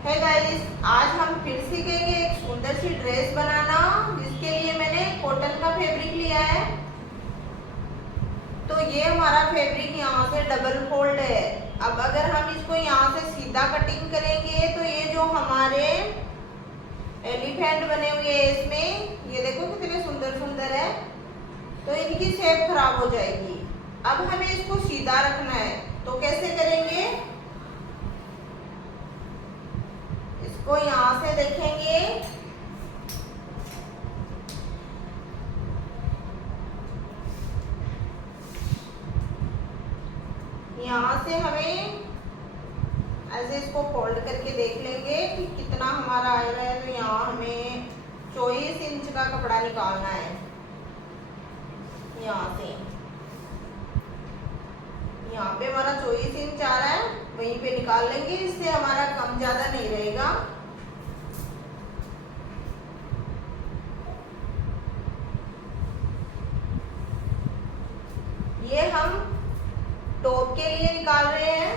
है गाइस, आज हम फिर सीखेंगे एक सुंदर सी ड्रेस बनाना, जिसके लिए मैंने कॉटन का फैब्रिक लिया है। तो ये हमारा फैब्रिक यहाँ से डबल फोल्ड है। अब अगर हम इसको यहाँ से सीधा कटिंग करेंगे तो ये जो हमारे एलिफेंट बने हुए हैं इसमें, ये देखो कितने सुंदर सुंदर है, तो इनकी शेप खराब हो जाएगी। अब हमें इसको सीधा रखना है, तो कैसे करेंगे? इसको यहाँ से देखेंगे, यहाँ से हमें ऐसे इसको फोल्ड करके देख लेंगे कि कितना हमारा आ रहा है। तो यहाँ हमें 24 इंच का कपड़ा निकालना है। यहाँ से यहाँ पे हमारा 24 इंच आ रहा है, वहीं पे निकाल लेंगे। इससे हमारा कम ज्यादा नहीं रहेगा। ये हम टॉप के लिए निकाल रहे हैं।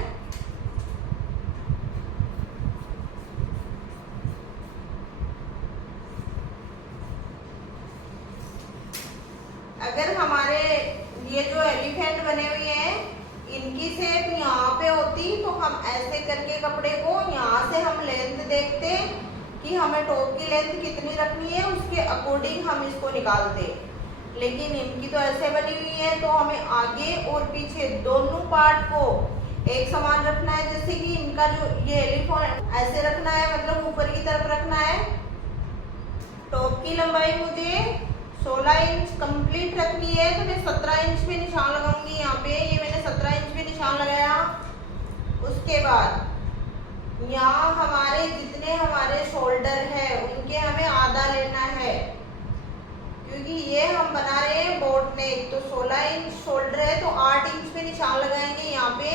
अगर हमारे ये जो एलिफेंट बने हुए हैं, इनकी शेप यहाँ पे होती तो हम ऐसे करके कपड़े को यहाँ से हम लेंथ देखते कि हमें टॉप की लेंथ कितनी रखनी है, उसके अकॉर्डिंग हम इसको निकालते। लेकिन इनकी तो ऐसे बनी हुई है, तो हमें आगे और पीछे दोनों पार्ट को एक समान रखना है। जैसे कि इनका जो ये एलिफेंट ऐसे रखना है, मतलब ऊपर की तरफ रखना है। टॉप की लंबाई मुझे 16 इंच कंप्लीट रखनी है, तो मैं 17 इंच पे निशान लगाऊंगी। यहाँ पे ये मैंने 17 इंच पे निशान लगाया। उसके बाद यहाँ हमारे जितने हमारे शोल्डर है उनके हमें आधा लेना है, क्योंकि ये हम बना रहे हैं बोट नेक। तो 16 इंच शोल्डर है, तो 8 इंच पे निशान लगाएंगे। यहाँ पे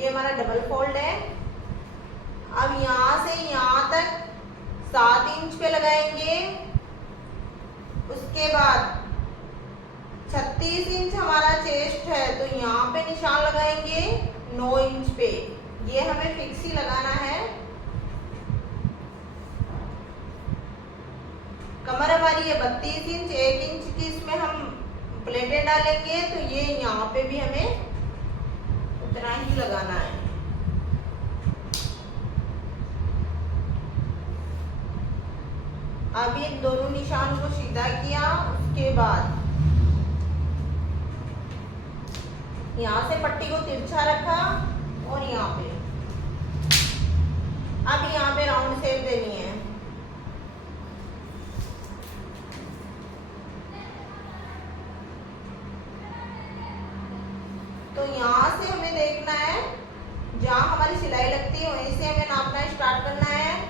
ये हमारा डबल फोल्ड है। अब यहाँ से यहाँ तक 7 इंच पे लगाएंगे। उसके बाद 36 इंच हमारा चेस्ट है, तो यहाँ पे निशान लगाएंगे 9 इंच पे। ये हमें फिक्स ही लगाना है। कमर हमारी है 32 इंच, 1 इंच की इसमें हम प्लेटें डालेंगे, तो ये यहाँ पे भी हमें उतना ही लगाना है। अब इन दोनों निशान को सीधा किया। उसके बाद यहाँ से पट्टी को तिरछा रखा और यहाँ पे अब यहाँ पे राउंड शेप देनी है। तो यहाँ से हमें देखना है, जहाँ हमारी सिलाई लगती है वहीं से हमें नापना स्टार्ट करना है।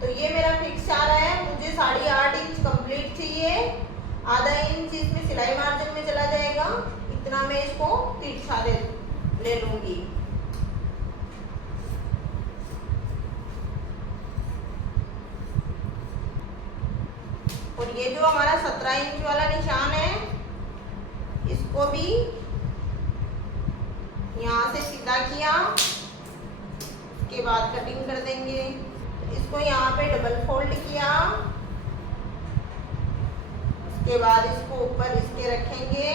तो ये मेरा फिक्स आ रहा है, मुझे 8.5 इंच कंप्लीट चाहिए। आधा इंच इसमें सिलाई मार्जिन में चला जाएगा, इतना मैं इसको तिरछा ले लूंगी। और ये जो हमारा 17 इंच वाला निशान है, इसको भी यहाँ से सीधा किया। उसके बाद कटिंग कर देंगे। इसको यहाँ पे डबल फोल्ड किया। उसके बाद इसको ऊपर इसके रखेंगे।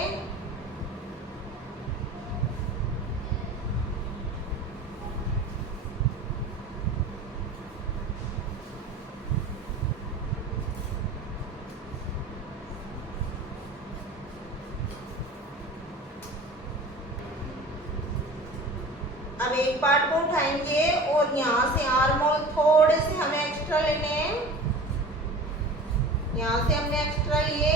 अब एक पार्ट को उठाएंगे और यहाँ से आर्म होल थोड़े से हमें एक्स्ट्रा लेने हैं। यहाँ से हमने एक्स्ट्रा लिए,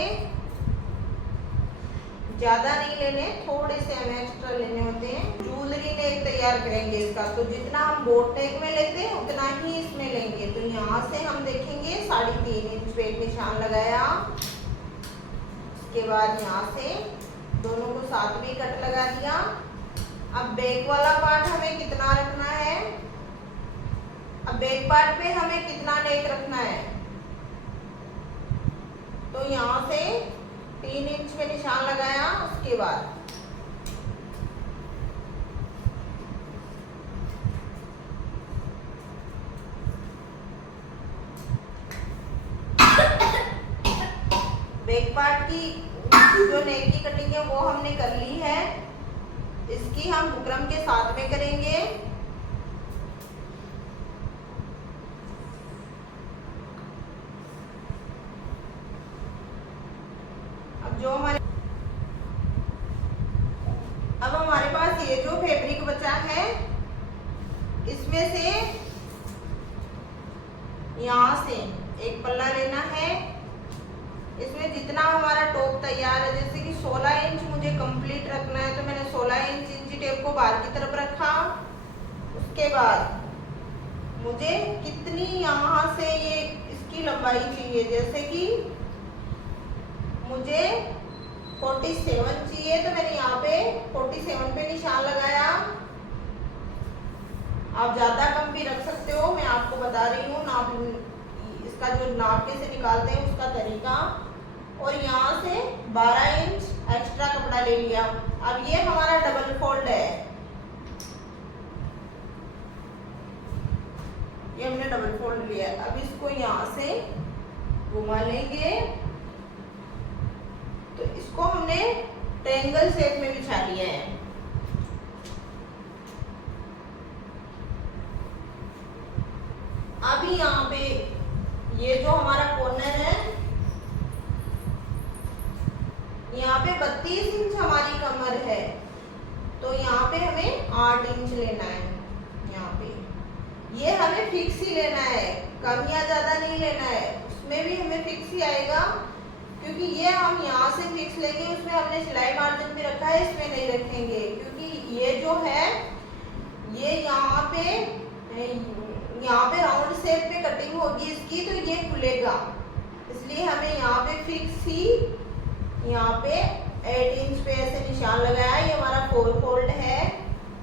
ज्यादा नहीं लेने, थोड़े से हमें एक्स्ट्रा लेने होते हैं। ज्वेलरी नेक तैयार करेंगे इसका, तो जितना हम बोट नेक में लेते हैं उतना ही इसमें लेंगे। तो यहाँ से हम देखेंगे 3.5 इंच पे एक निशान लगाया। उसके बाद यहाँ से दोनों को साथ में कट लगा दिया। अब बैक वाला पार्ट हमें कितना रखना है? अब बैक पार्ट पे हमें कितना नेक रखना है? तो यहाँ से 3 इंच पे निशान लगाया। उसके बाद नेक पार्ट की जो नेक की कटिंग है वो हमने कर ली है। इसकी हम बुकरम के साथ में करेंगे। अब हमारे पास ये जो फैब्रिक बचा है, इसमें से यहाँ से एक पल्ला लेना है। इसमें जितना हमारा टॉप तैयार है, जैसे कि 16 इंच मुझे कंप्लीट रखना है, तो मैंने 16 इंच इंची टेप को बाहर की तरफ रखा। उसके बाद मुझे कितनी यहाँ से ये इसकी लंबाई चाहिए, जैसे कि मुझे 47 चाहिए, तो मैंने यहाँ पे 47 पे निशान लगाया। आप ज्यादा कम भी रख सकते हो, मैं आपको बता रही हूँ नाप, इसका जो नाप कैसे निकालते हैं उसका तरीका। और यहाँ से 12 इंच एक्स्ट्रा कपड़ा ले लिया। अब ये हमारा डबल फोल्ड है, ये हमने डबल फोल्ड लिया है। अब इसको यहाँ से घुमा लेंगे, तो इसको हमने ट्रायंगल शेप में बिछा लिया है। अभी यहाँ पे ये जो हमारा कॉर्नर है, यहाँ पे 32 इंच हमारी कमर है, तो यहाँ पे हमें 8 इंच लेना है। यहाँ पे ये हमें फिक्स ही लेना है, कम या ज्यादा नहीं लेना है। उसमें भी हमें फिक्स ही आएगा, क्योंकि ये हम यहाँ से फिक्स लेंगे, उसमें हमने सिलाई मार्जिन भी रखा है, इसमें नहीं रखेंगे। क्योंकि ये जो है ये यहाँ पे राउंड शेप में कटिंग होगी इसकी, तो ये खुलेगा, इसलिए हमें यहाँ पे फिक्स ही यहाँ पे 8 इंच पे ऐसे निशान लगाया। ये हमारा 4 फोल्ड है,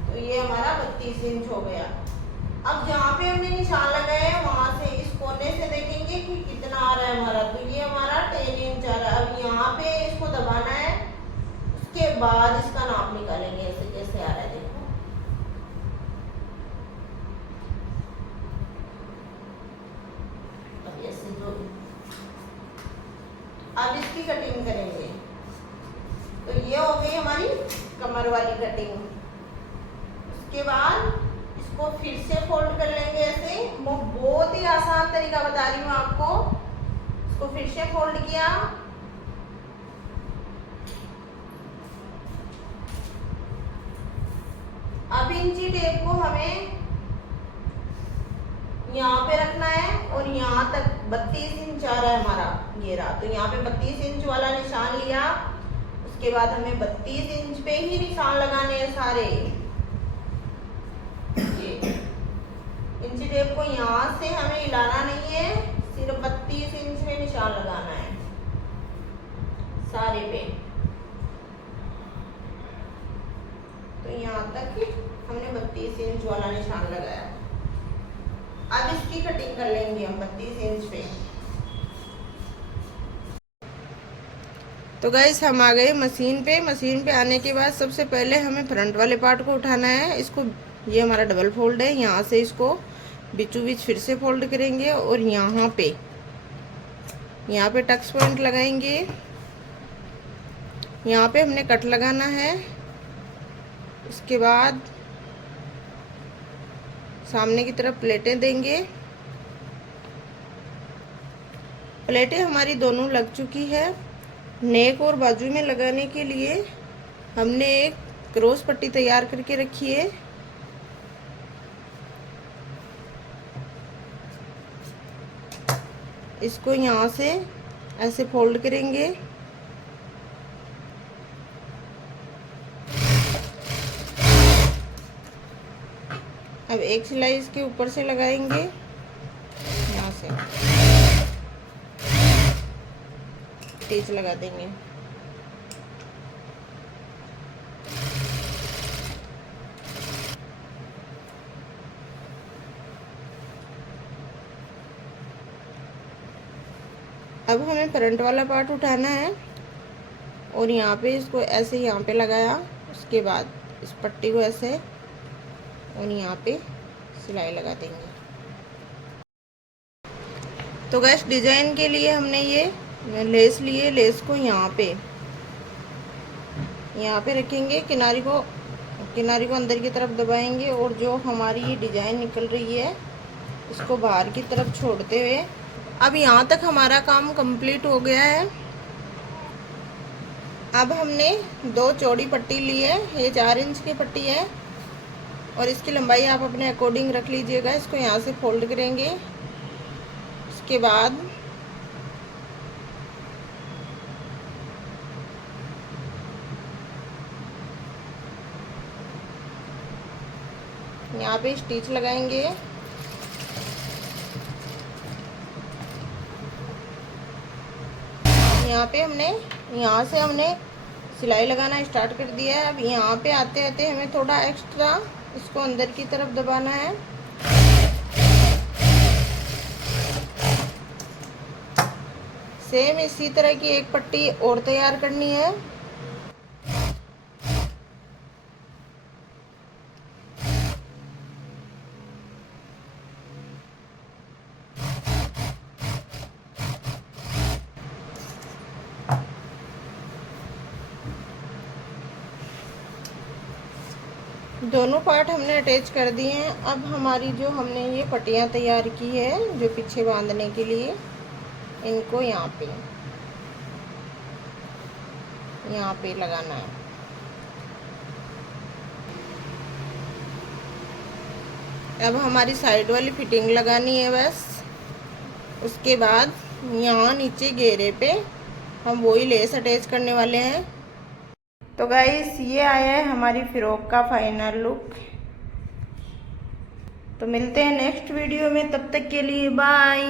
तो ये हमारा 32 इंच हो गया। अब जहाँ पे हमने निशान लगाया है वहां से इस कोने से देखेंगे कि कितना आ रहा है हमारा, तो ये हमारा 10 इंच आ रहा है। अब यहाँ पे इसको दबाना है, उसके बाद इसका नाप निकालेंगे। ऐसे कैसे आ रहा है देखो, ऐसे जो अब इसकी कटिंग करेंगे, तो ये हो गई हमारी कमर वाली कटिंग। उसके बाद इसको फिर से फोल्ड कर लेंगे ऐसे। मैं बहुत ही आसान तरीका बता रही हूँ आपको। इसको फिर से फोल्ड किया, अब इंची टेप को हमें यहाँ पे रखना है, और यहाँ तक 32 इंच आ रहा है हमारा, ये रहा। तो यहाँ पे 32 इंच वाला निशान लिया। उसके बाद हमें 32 इंच पे ही निशान लगाने हैं सारे। इंची टेप को यहाँ से हमें हिलाना नहीं है, सिर्फ 32 इंच में निशान लगाना है सारे पे। तो यहाँ तक हमने 32 इंच वाला निशान लगाया। अब इसकी कटिंग कर लेंगे हम 32 इंच पे। तो गाइस हम आ गए मशीन पे। मशीन पे आने के बाद सबसे पहले हमें फ्रंट वाले पार्ट को उठाना है। इसको, ये हमारा डबल फोल्ड है, यहाँ से इसको बीचों बीच फिर से फोल्ड करेंगे, और यहाँ पे टक्स पॉइंट लगाएंगे। यहाँ पे हमने कट लगाना है। उसके बाद सामने की तरफ प्लेटें देंगे। प्लेटें हमारी दोनों लग चुकी है। नेक और बाजू में लगाने के लिए हमने एक क्रॉस पट्टी तैयार करके रखी है। इसको यहाँ से ऐसे फोल्ड करेंगे। अब एक सिलाई इसके ऊपर से लगाएंगे, यहाँ से टीच लगा देंगे। अब हमें फ्रंट वाला पार्ट उठाना है, और यहाँ पे इसको ऐसे यहाँ पे लगाया। उसके बाद इस पट्टी को ऐसे, और यहाँ पे सिलाई लगा देंगे। तो गैस डिजाइन के लिए हमने ये लेस लिए, लेस को यहाँ पे रखेंगे, किनारे को अंदर की तरफ दबाएंगे और जो हमारी ये डिज़ाइन निकल रही है इसको बाहर की तरफ छोड़ते हुए, अब यहाँ तक हमारा काम कंप्लीट हो गया है। अब हमने 2 चौड़ी पट्टी ली है, ये 4 इंच की पट्टी है और इसकी लंबाई आप अपने अकॉर्डिंग रख लीजिएगा। इसको यहाँ से फोल्ड करेंगे, उसके बाद यहाँ पे स्टिच लगाएंगे। यहाँ से हमने सिलाई लगाना स्टार्ट कर दिया है। अब यहाँ पे आते आते हमें थोड़ा एक्स्ट्रा इसको अंदर की तरफ दबाना है। सेम इसी तरह की एक पट्टी और तैयार करनी है। दोनों पार्ट हमने अटैच कर दिए हैं। अब हमारी जो हमने ये पट्टियाँ तैयार की है जो पीछे बांधने के लिए, इनको यहाँ पे लगाना है। अब हमारी साइड वाली फिटिंग लगानी है बस। उसके बाद यहाँ नीचे घेरे पे हम वही लेस अटैच करने वाले हैं। तो गाइस ये आया है हमारी फ्रॉक का फाइनल लुक। तो मिलते हैं नेक्स्ट वीडियो में, तब तक के लिए बाय।